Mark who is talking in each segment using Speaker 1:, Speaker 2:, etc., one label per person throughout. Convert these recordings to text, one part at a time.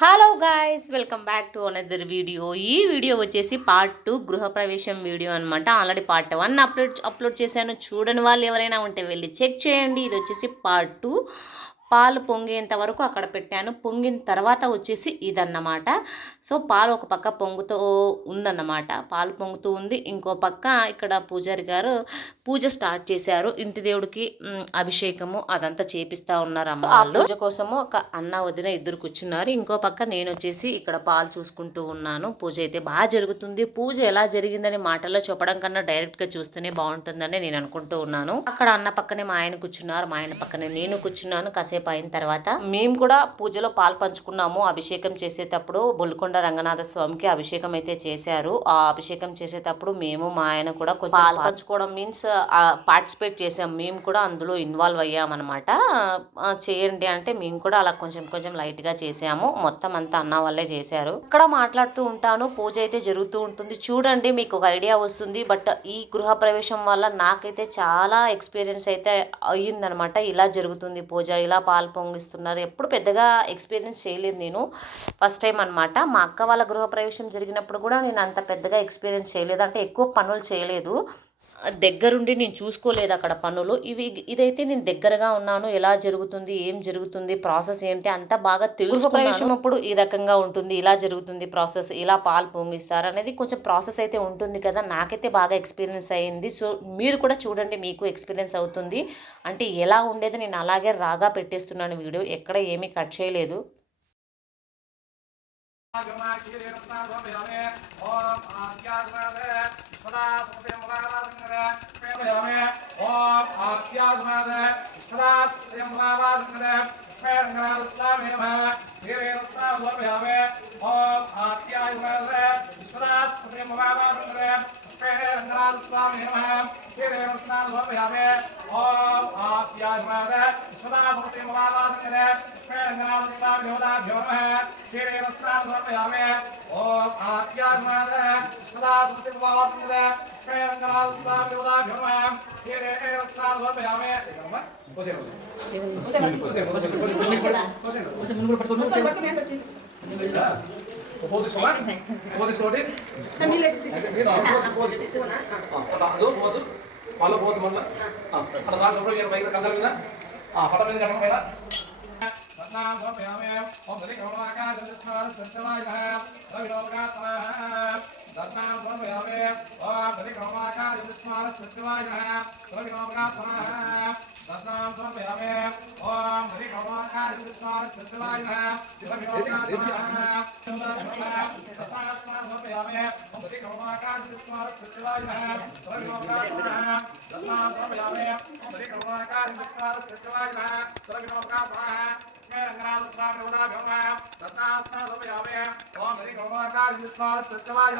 Speaker 1: Hello guys welcome back to another video ఈ video వచ్చేసి part two గృహప్రవేశం video అనమాట already part one upload upload చేశాను. చూడని వాళ్ళు ఎవరైనా ఉంటే వెళ్ళి చెక్ చేయండి. ఇది వచ్చేసి పార్ట్ టూ పాలు పొంగేంత వరకు అక్కడ పెట్టాను. పొంగిన తర్వాత వచ్చేసి ఇదన్నమాట. సో పాలు ఒక పక్క పొంగుతూ ఉందన్నమాట. పాలు పొంగుతూ ఉంది. ఇంకో పక్క ఇక్కడ పూజారి గారు పూజ స్టార్ట్ చేశారు. ఇంటి దేవుడికి అభిషేకము అదంతా చేపిస్తా ఉన్నారు అమ్మ ఆ పూజ కోసము ఒక అన్న వదిన ఇద్దరు కూర్చున్నారు. ఇంకో పక్క నేను వచ్చేసి ఇక్కడ పాలు చూసుకుంటూ ఉన్నాను. పూజ అయితే బాగా జరుగుతుంది. పూజ ఎలా జరిగిందని మాటల్లో చెప్పడం కన్నా డైరెక్ట్గా చూస్తేనే బాగుంటుందని నేను అనుకుంటూ ఉన్నాను. అక్కడ అన్న పక్కనే మా ఆయన కూర్చున్నారు. మా ఆయన పక్కనే నేను కూర్చున్నాను. కాసేపు అయిన తర్వాత మేము కూడా పూజలో పాలు పంచుకున్నాము. అభిషేకం చేసేటప్పుడు బొల్కొండ రంగనాథ స్వామికి అభిషేకం అయితే చేశారు. ఆ అభిషేకం చేసేటప్పుడు మేము మా ఆయన కూడా కొంచెం పాలు పంచుకోవడం మీన్స్ పార్టిసిపేట్ చేసాం మేము కూడా అందులో ఇన్వాల్వ్ అయ్యామన్నమాట. చేయండి అంటే మేము కూడా అలా కొంచెం కొంచెం లైట్గా చేసాము మొత్తం అంతా అన్న వాళ్ళే చేశారు. ఇక్కడ మాట్లాడుతూ ఉంటాను. పూజ అయితే జరుగుతూ ఉంటుంది. చూడండి మీకు ఒక ఐడియా వస్తుంది. బట్ ఈ గృహ ప్రవేశం వల్ల నాకైతే చాలా ఎక్స్పీరియన్స్ అయితే అయ్యిందనమాట ఇలా జరుగుతుంది పూజ. ఇలా పాలు పొంగిస్తున్నారు. ఎప్పుడు పెద్దగా ఎక్స్పీరియన్స్ చేయలేదు నేను. ఫస్ట్ టైం అనమాట మా అక్క వాళ్ళ గృహప్రవేశం జరిగినప్పుడు కూడా నేను అంత పెద్దగా ఎక్స్పీరియన్స్ చేయలేదు. అంటే ఎక్కువ పనులు చేయలేదు. దగ్గరుండి నేను చూసుకోలేదు అక్కడ పనులు. ఇవి ఇదైతే నేను దగ్గరగా ఉన్నాను. ఎలా జరుగుతుంది ఏం జరుగుతుంది ప్రాసెస్ ఏంటి అంతా బాగా తెలుసు ప్రవేశం అప్పుడు ఈ రకంగా ఉంటుంది. ఇలా జరుగుతుంది ప్రాసెస్ ఇలా పాలు పొంగిస్తారు అనేది కొంచెం ప్రాసెస్ అయితే ఉంటుంది కదా. నాకైతే బాగా ఎక్స్పీరియన్స్ అయ్యింది. సో మీరు కూడా చూడండి మీకు ఎక్స్పీరియన్స్ అవుతుంది. అంటే ఎలా ఉండేది నేను అలాగే రాగా పెట్టేస్తున్నాను వీడియో. ఎక్కడ ఏమీ కట్ చేయలేదు.
Speaker 2: अभ्यास सदा వాళ్ళ పోతుంది మళ్ళీ అక్కడ సార్ చెప్పడం పైన కన్సల్ మీద పట మీద కట్టడం
Speaker 3: పైన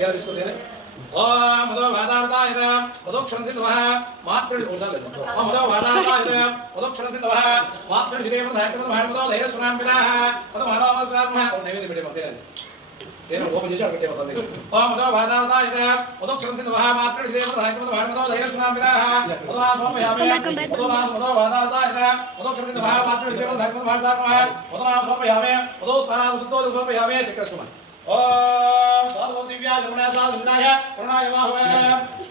Speaker 2: यार
Speaker 3: इसको देने ओम
Speaker 2: मदो वादार्ताय नम। मदो क्षणसिन नमः मात्र उठा लेना ओम मदो वादार्ताय नम। मदो क्षणसिन नमः मात्र हृदय में धायक नमः। मदो धैर्य सुनाम बिना मदो मानव मस्त्राम है और नैवेद्य बेटे मत देना तेरे वो मुझे चढ़ बेटे मत देना ओम मदो वादार्ताय नम। मदो क्षणसिन नमः मात्र हृदय में धायक नमः। मदो धैर्य सुनाम बिना मदो आसम यामे मदो नाम। मदो वादार्ताय नम मदो क्षणसिन नमः। मात्र हृदय में धायक नमः। मदो आसम यामे मदो स्थानां सुतो दुसो यामे चक्र सुनाम ओम साधु दिव्या जमुना साल निन्दाय करुणाय वाहवे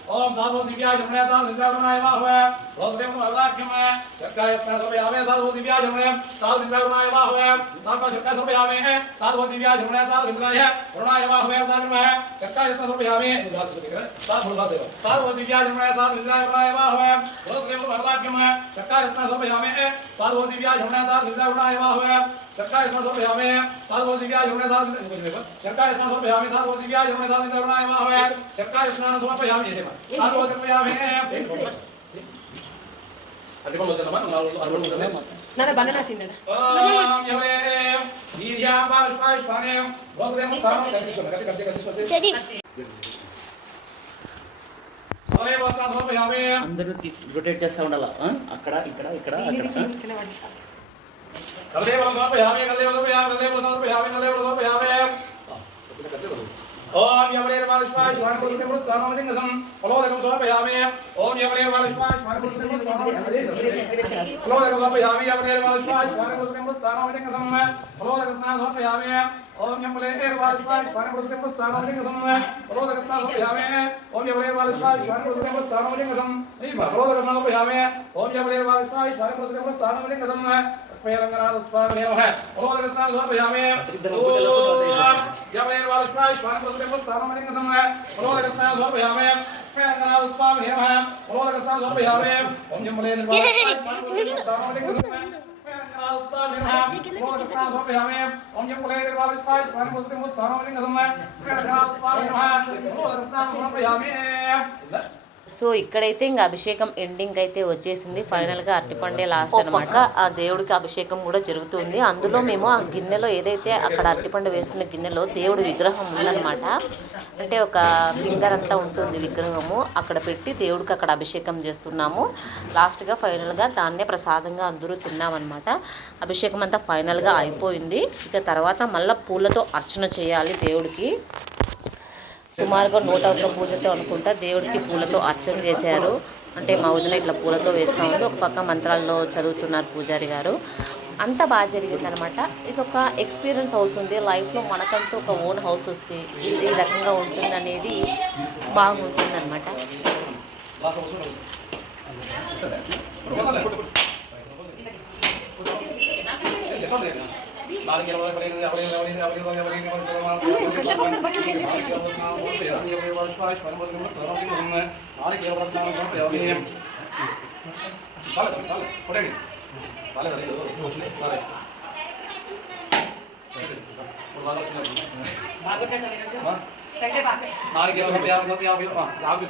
Speaker 2: ओम साधु दिव्या जमुना साल निंदा करुणाय वाहवे लोकदेव मरदाक्यम शक्काय स्मरण सब यावे साधु दिव्या जमुना साल निंदा करुणाय वाहवे साधु शक्का सब यावे है। साधु दिव्या जमुना साल निंदाय करुणाय वाहवे दामिन मह शक्काय स्मरण सब यावे निदास चिकर साधु भुला सेवा साधु दिव्या जमुना साल निंदा करुणाय वाहवे लोकदेव मरदाक्यम शक्काय स्मरण सब यावे है। साधु दिव्या जमुना साल निंदा करुणाय वाहवे జమునాయ సాధు వినాయ కరుణాయ వాహవ శర్కాయ స్నానం సమయామే చేసేమ సాధు సమయామే అన్ని పనులు వద్దమ్మా నాలుగు అరవై ఉంటుంది
Speaker 3: నాన్న బనానా సిందడ
Speaker 2: ఓం యమే వీర్యామావిశ్వావిశ్వానేం భోగదేమ సారం కనిపిస్తుంది కట్టి కట్టి కనిపిస్తుంది అవే వస్త్రాలు సమర్పయామి
Speaker 4: అందరూ రొటేట్ చేస్తూ ఉండాలి? అక్కడ ఇక్కడ ఇక్కడ అక్కడ कल्ले
Speaker 2: बल समर्पयामि कल्ले बल समर्पयामि कल्ले बल समर्पयामि कल्ले बल समर्पयामि ओम यमले नमः श्वान पुरुष नमः स्थानम लिंगसम फलोदकम समर्पयामि ओम यमले नमः श्वान पुरुष नमः स्थानम लिंगसम फलोदकम समर्पयामि यमले नमः श्वान पुरुष नमः स्थानम लिंगसम फलोदकम स्नान समर्पयामि ओम यमले नमः श्वान पुरुष नमः स्थानम लिंगसम फलोदकम स्नान समर्पयामि ओम यमले नमः श्वान पुरुष नमः स्थानम लिंगसम फलोदकम स्नान समर्पयामि ओम यमले नमः श्वान पुरुष नमः स्थानम लिंगसम रंगनाथ स्वामी नमः ओम रत्नाल लोपयामे ओम जवलेर वालस्वाय स्वामी प्रसन्न स्थानम लिंग समः ओम रत्नाल लोपयामे रंगनाथ स्वामी नमः ओम रत्नाल लोपयामे ओम जवलेर वालस्वाय स्वामी प्रसन्न स्थानम लिंग समः स्थानम लिंग समय
Speaker 1: సో ఇక్కడైతే ఇంకా అభిషేకం ఎండింగ్ అయితే వచ్చేసింది. ఫైనల్గా అరటిపండే లాస్ట్ అనమాట. ఆ దేవుడికి అభిషేకం కూడా జరుగుతుంది. అందులో మేము ఆ గిన్నెలో ఏదైతే అక్కడ అరటిపండు వేస్తున్న గిన్నెలో దేవుడి విగ్రహం ఉందన్నమాట. అంటే ఒక ఫింగర్ అంతా ఉంటుంది విగ్రహము. అక్కడ పెట్టి దేవుడికి అక్కడ అభిషేకం చేస్తున్నాము. లాస్ట్గా ఫైనల్గా దాన్నే ప్రసాదంగా అందరూ తిన్నామన్నమాట. అభిషేకం అంతా ఫైనల్గా అయిపోయింది. ఇక తర్వాత మళ్ళీ పూలతో అర్చన చేయాలి దేవుడికి. సుమారుగా నూట ఒక్క పూజతో అనుకుంటా దేవుడికి పూలతో అర్చన చేశారు. అంటే మా వదిన ఇట్లా పూలతో వేస్తూ ఉంది. ఒక పక్క మంత్రాల్లో చదువుతున్నారు పూజారి గారు. అంత బాగా జరిగింది అనమాట ఇది ఒక ఎక్స్పీరియన్స్ అవుతుంది. లైఫ్లో మనకంటూ ఒక ఓన్ హౌస్ వస్తే ఈ రకంగా ఉంటుంది అనేది బాగుంటుంది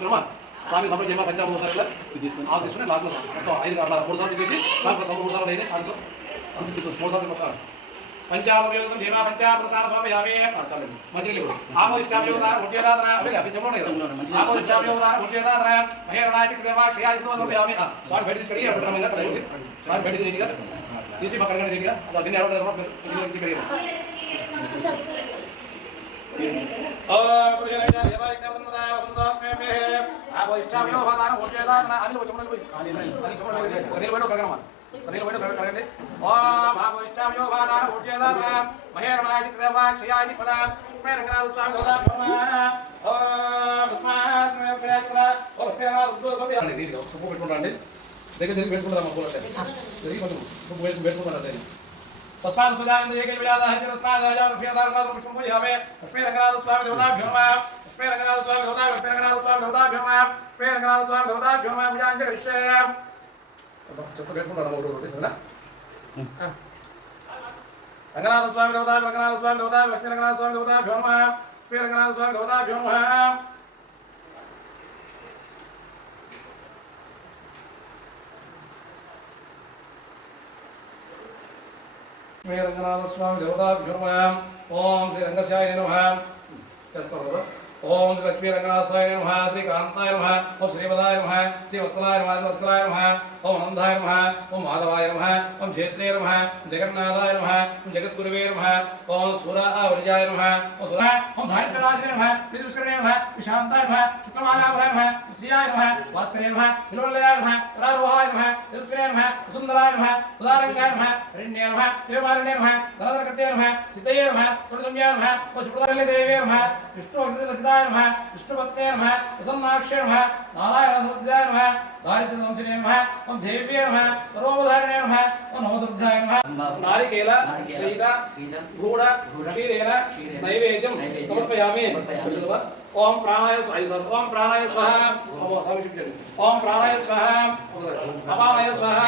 Speaker 1: అనమాట
Speaker 2: స్వామి సభ చేయమా పంచామృత మూడు సార్లు ఆకు తీసుకుని లాక్లో మొత్తం ఐదు అట్లా మూడు సార్లు తీసి స్వామి ప్రసాదం మూడు సార్లు అయినాయి దాంట్లో మూడు సార్లు మొత్తం పంచామృతం జీవా పంచామృత స్వామి చాలండి మంచి ఆమో ఇష్టాభియోగ ముఖ్యదాదన అవి అవి చెప్పండి కదా ఆమో ఇష్టాభియోగ ముఖ్యదాదన మహేరణాయక సేవ క్రియాయుక్తో సమయామి స్వామి പഞ്ചാമൃതം ജീവ പഞ്ചാമൃതാന സ്വാമിയാമേ ചലു മജിലി ആമോദിഷ്ടാഭ്യോദാന മുഖ്യദാതന അല്ല പിച്ചമോണേ ആമോദിഷ്ടാഭ്യോദാന മുഖ്യദാതന മഹേരണാചിക ദേവ ക്രിയായുക്തോ സ്വാമിയാമേ സ്വാമി ഭേടി സ്കടിയ പെട്ടമെന്ന കഥയുണ്ട് സ്വാമി ഭേടി ചെയ്യുക ഈസി മക്കളെ ചെയ്യുക അത് അതിനെ അവിടെ നമ്മൾ ഇതിലേക്ക് കളിയും ഓം പ്രജനയ ദേവായ കർത്തനദാ വസന്താത്മേ ആമോദിഷ്ടാഭ്യോദാന മുഖ്യദാതന അനിൽ പിച്ചമോണേ പോയി അനിൽ പിച്ചമോണേ അനിൽ വേടോ കരകണമാ അനിൽ വേടോ കരകണേ ഓം ആമോദിഷ്ടാഭ്യോദാന శ్రీరామ మహేరమాది కృతమాక్షయాది పదాం ప్రేరకరాజు స్వామి ఉప్పు పెట్టుకుంటాండి దగ్గర దగ్గర పెట్టుకుంటాం పూలంటే తిరిగి కొంచెం ఉప్పు పెట్టుకుంటారండి తస్మాత్ సుధాంత ఏకవిలాదాహకరస్మాదాజారుషేదారుషంభూయామే లక్ష్మీరకరాజ స్వామి దేవతాభ్యో నమ లక్ష్మీరకరాజ స్వామి దేవతా లక్ష్మీరకరాజ స్వామి దేవతాభ్యో నమ లక్ష్మీరకరాజ స్వామి దేవతాభ్యో నమ పూజాంజలిష్యే చెప్పు పెట్టుకుంటాను మూడు సరేనా రంగనాథ స్వామి దేవతా రంగనాథ స్వామి దేవతా లక్ష్మీ రంగనాథ స్వామి దేవతా భ్యోమ శ్రీ రంగనాథ స్వామి దేవతా భ్యోమ శ్రీ రంగనాథ స్వామి దేవతా భ్యోమ ఓం శ్రీ రంగశాయ నమః చేస్తాం ఓం శ్రీ లక్ష్మీ రంగనాథ స్వామి నమః శ్రీ కాంతాయ నమః ఓం శ్రీపదాయ నమః శ్రీ వత్సలాయ నమః వత్సలాయ నమః ఓం అనందాయ నమః ఓం మాధవాయ నమః ఓం క్షేత్రే నమః ఓం జగన్నాథాయ నమః ఓం జగద్గురువే నమః ఓం సూరావరిజాయ నమః ఓం సురా ఓం ధారిత్రరాజే నమః విదుష్కరణే నమః విశాంతాయ నమః శుక్రమాలాభాయ నమః శ్రీయాయ నమః భాస్కరే నమః విలోలయాయ నమః రారోహాయ నమః విదుష్కరణే నమః సుందరాయ నమః ఉదారంగాయ నమః హిరణ్యే నమః దేవారణ్యే నమః గణధరకర్తే నమః సిద్ధయే నమః సురగమ్యాయ నమః పశుప్రదాయ దేవే నమః విష్ణు వక్షసిదాయ నమః విష్ణుపత్నే నమః ప్రసన్నాక్షే నమః నారాయణ సమర్థాయ నమః దారిద్ర్య సంశనే నమః ఓం దేవ్యే నమః సర్వోపధారిణే నమః ఓం నవదుర్గాయ నమః నారికేల శ్రీద గూఢ క్షీరేణ నైవేద్యం సమర్పయామి ఓం ప్రాణాయ స్వాహ సార్ ఓం ప్రాణాయ స్వాహ ఓం స్వామి చూపించండి ఓం ప్రాణాయ స్వాహ అపానాయ స్వాహ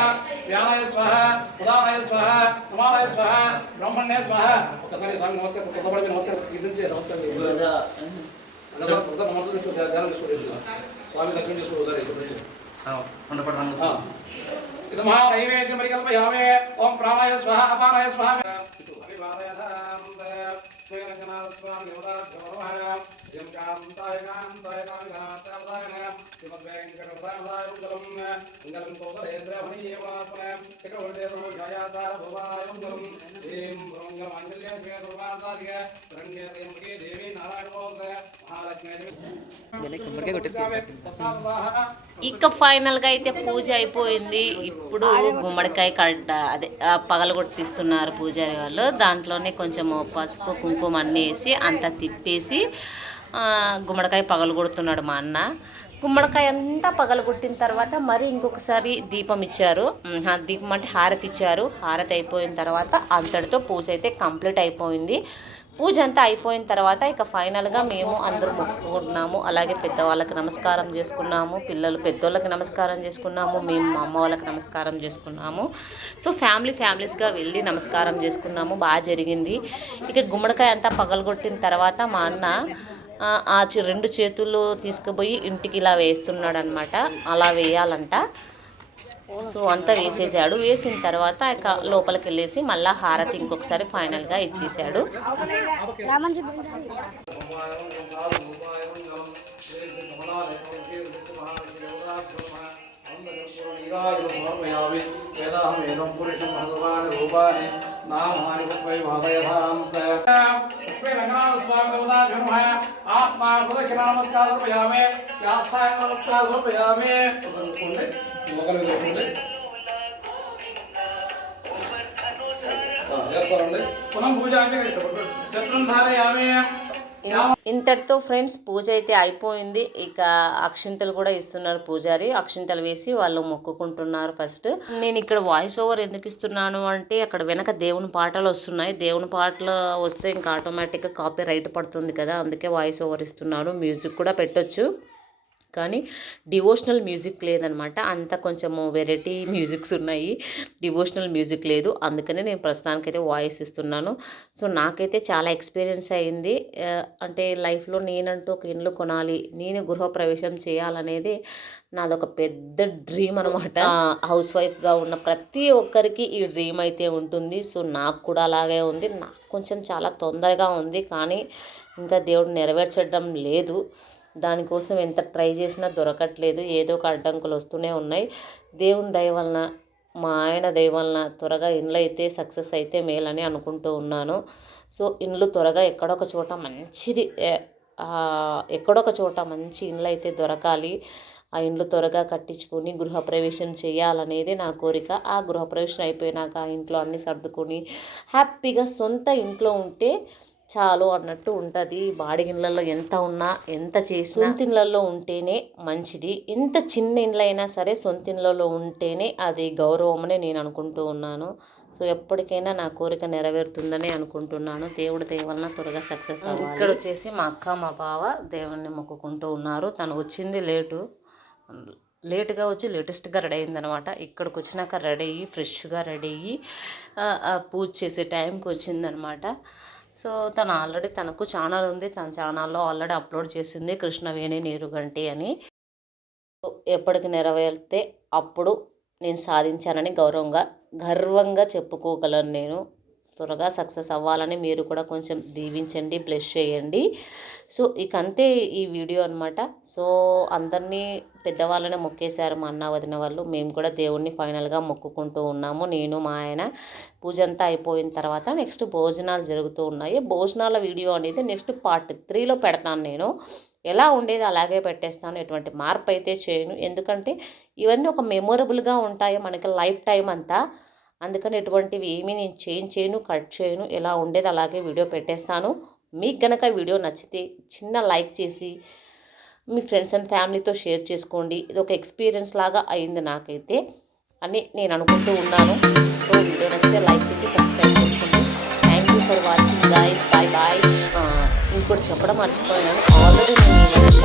Speaker 2: వ్యానాయ స్వాహ ఉదానాయ స్వాహ సమానాయ స్వాహ బ్రహ్మణ్యాయ స్వాహ ఒకసారి స్వామి నమస్కారం కొత్తపడి నమస్కారం కీర్తించే నమస్కారం ఒకసారి మనసులో నుంచి ధ్యానం చేసుకోలేదు స్వామి దర్శనం చేసుకో ఒకసారి ఇది మహా నైవేద్యం పరికల్ప యామే ఓం ప్రాణాయ స్వాహ అపానాయ స్వామి
Speaker 1: ఇక ఫైనల్గా అయితే పూజ అయిపోయింది. ఇప్పుడు గుమ్మడికాయ కడ్డ అదే పగల కొట్టిస్తున్నారు పూజారి వాళ్ళు. దాంట్లోనే కొంచెం పసుపు కుంకుమ అన్నీ వేసి అంతా తిప్పేసి గుమ్మడికాయ గుమ్మడికాయ పగలగొడుతున్నాడు మా అన్న. గుమ్మడికాయ అంతా పగలగొట్టిన తర్వాత మరి ఇంకొకసారి దీపం ఇచ్చారు. ఆ దీపం అంటే హారతి ఇచ్చారు. హారతి అయిపోయిన తర్వాత అంతటితో పూజ అయితే కంప్లీట్ అయిపోయింది. పూజ అంతా అయిపోయిన తర్వాత ఇక ఫైనల్గా మేము అందరూ మొక్కుకున్నాము అలాగే పెద్దవాళ్ళకి నమస్కారం చేసుకున్నాము. పిల్లలు పెద్దోళ్ళకి నమస్కారం చేసుకున్నాము. మేము మా అమ్మ వాళ్ళకి నమస్కారం చేసుకున్నాము. సో ఫ్యామిలీ ఫ్యామిలీస్గా వెళ్ళి నమస్కారం చేసుకున్నాము. బాగా జరిగింది. ఇక గుమ్మడికాయ అంతా పగలగొట్టిన తర్వాత మా అన్న ఆ, చి- రెండు చేతులు తీసుకుపోయి ఇంటికి ఇలా వేస్తున్నాడు అనమాట అలా వేయాలంట. సో అంతా వేసేసాడు. వేసిన తర్వాత ఇక లోపలికి వెళ్ళేసి మళ్ళీ హారతి ఇంకొకసారి ఫైనల్గా ఇచ్చేసాడు.
Speaker 2: ఆత్మా ప్రదక్షిణ నమస్కారం నమస్కారం మొగలు చదువుకోండి చేస్తారండి. పునః పూజ అంటే చత్రం ధారయామి
Speaker 1: ఇంతటితో ఫ్రెండ్స్ పూజ అయితే అయిపోయింది. ఇక అక్షింతలు కూడా ఇస్తున్నారు పూజారి. అక్షింతలు వేసి వాళ్ళు మొక్కుకుంటున్నారు ఫస్ట్. నేను ఇక్కడ వాయిస్ ఓవర్ ఎందుకు ఇస్తున్నాను అంటే అక్కడ వెనక దేవుని పాటలు వస్తున్నాయి. దేవుని పాటలు వస్తే ఇంకా ఆటోమేటిక్గా కాపీ రైట్ పడుతుంది కదా. అందుకే వాయిస్ ఓవర్ ఇస్తున్నాను. మ్యూజిక్ కూడా పెట్టొచ్చు. కానీ డివోషనల్ మ్యూజిక్ లేదనమాట. అంత కొంచెము వెరైటీ మ్యూజిక్స్ ఉన్నాయి. డివోషనల్ మ్యూజిక్ లేదు. అందుకనే నేను ప్రస్తుతానికైతే వాయిస్ ఇస్తున్నాను. సో నాకైతే చాలా ఎక్స్పీరియన్స్ అయింది. అంటే లైఫ్లో నేనంటూ ఒక ఇల్లు కొనాలి నేను గృహప్రవేశం చేయాలనేది నాదొక పెద్ద డ్రీమ్ అనమాట. హౌస్ వైఫ్గా ఉన్న ప్రతి ఒక్కరికి ఈ డ్రీమ్ అయితే ఉంటుంది. సో నాకు కూడా అలాగే ఉంది. నాకు కొంచెం చాలా తొందరగా ఉంది. కానీ ఇంకా దేవుడు నెరవేర్చడం లేదు. దానికోసం ఎంత ట్రై చేసినా దొరకట్లేదు. ఏదో ఒక అడ్డంకులు వస్తూనే ఉన్నాయి. దేవుని దయ వలన మా ఆయన దయ వలన త్వరగా ఇండ్లు అయితే సక్సెస్ అయితే మేలని అనుకుంటూ ఉన్నాను. సో ఇండ్లు త్వరగా ఎక్కడొక చోట మంచిది ఎక్కడొక చోట మంచి ఇండ్లు అయితే దొరకాలి. ఆ ఇండ్లు త్వరగా కట్టించుకొని గృహప్రవేశం చేయాలనేది నా కోరిక. ఆ గృహప్రవేశం అయిపోయినాక ఆ ఇంట్లో అన్నీ సర్దుకొని హ్యాపీగా సొంత ఇంట్లో ఉంటే చాలు అన్నట్టు ఉంటుంది. బాడిగిళ్ళల్లో ఎంత ఉన్నా ఎంత చేసినా సొంత ఇళ్ళల్లో ఉంటేనే మంచిది. ఎంత చిన్న ఇండ్లైనా సరే సొంత ఇళ్ళలో ఉంటేనే అది గౌరవం అని నేను అనుకుంటూ ఉన్నాను. సో ఎప్పటికైనా నా కోరిక నెరవేరుతుందని అనుకుంటున్నాను. దేవుడి వలన త్వరగా సక్సెస్ అవ్వాలి. ఇక్కడ వచ్చేసి మా అక్క మా బావ దేవుణ్ణి మొక్కుకుంటూ ఉన్నారు. తను వచ్చింది లేటు. లేటుగా వచ్చి లేటెస్ట్గా రెడీ అయిందనమాట. ఇక్కడికి వచ్చినాక రెడీ అయ్యి ఫ్రెష్గా రెడీ అయ్యి పూజ చేసే టైంకి వచ్చిందనమాట. సో తను ఆల్రెడీ తనకు ఛానల్ ఉంది. తన ఛానల్లో ఆల్రెడీ అప్లోడ్ చేసింది కృష్ణవేణి నీరుగంటి అని. ఎప్పటికి నెరవేరితే అప్పుడు నేను సాధించానని గౌరవంగా గర్వంగా చెప్పుకోగలను నేను. త్వరగా సక్సెస్ అవ్వాలని మీరు కూడా కొంచెం దీవించండి బ్లెస్ చేయండి. సో ఇక అంతే ఈ వీడియో అనమాట సో అందరినీ పెద్దవాళ్ళనే మొక్కేశారు మా అన్న వదిన వాళ్ళు. మేము కూడా దేవుణ్ణి ఫైనల్గా మొక్కుకుంటూ ఉన్నాము. నేను మా ఆయన పూజ అంతా అయిపోయిన తర్వాత నెక్స్ట్ భోజనాలు జరుగుతూ ఉన్నాయి. భోజనాల వీడియో అనేది నెక్స్ట్ పార్ట్ త్రీలో పెడతాను నేను. ఎలా ఉండేది అలాగే పెట్టేస్తాను. ఎటువంటి మార్పు అయితే చేయను. ఎందుకంటే ఇవన్నీ ఒక మెమొరబుల్గా ఉంటాయి. మనకి లైఫ్ టైం అంతా అందుకని ఎటువంటివి ఏమీ నేను చేంజ్ చేయను కట్ చేయను ఎలా ఉండేది అలాగే వీడియో పెట్టేస్తాను. మీకు గనక వీడియో నచ్చితే చిన్న లైక్ చేసి మీ ఫ్రెండ్స్ అండ్ ఫ్యామిలీతో షేర్ చేసుకోండి. ఇది ఒక ఎక్స్పీరియన్స్ లాగా అయింది నాకైతే అని నేను అనుకుంటూ ఉన్నాను. సో వీడియో నచ్చితే లైక్ చేసి సబ్స్క్రైబ్ చేసుకోండి. Thank you for watching guys bye bye ఇంకోటి చెప్పడం మర్చిపోయాను. ఆల్రెడీ నేను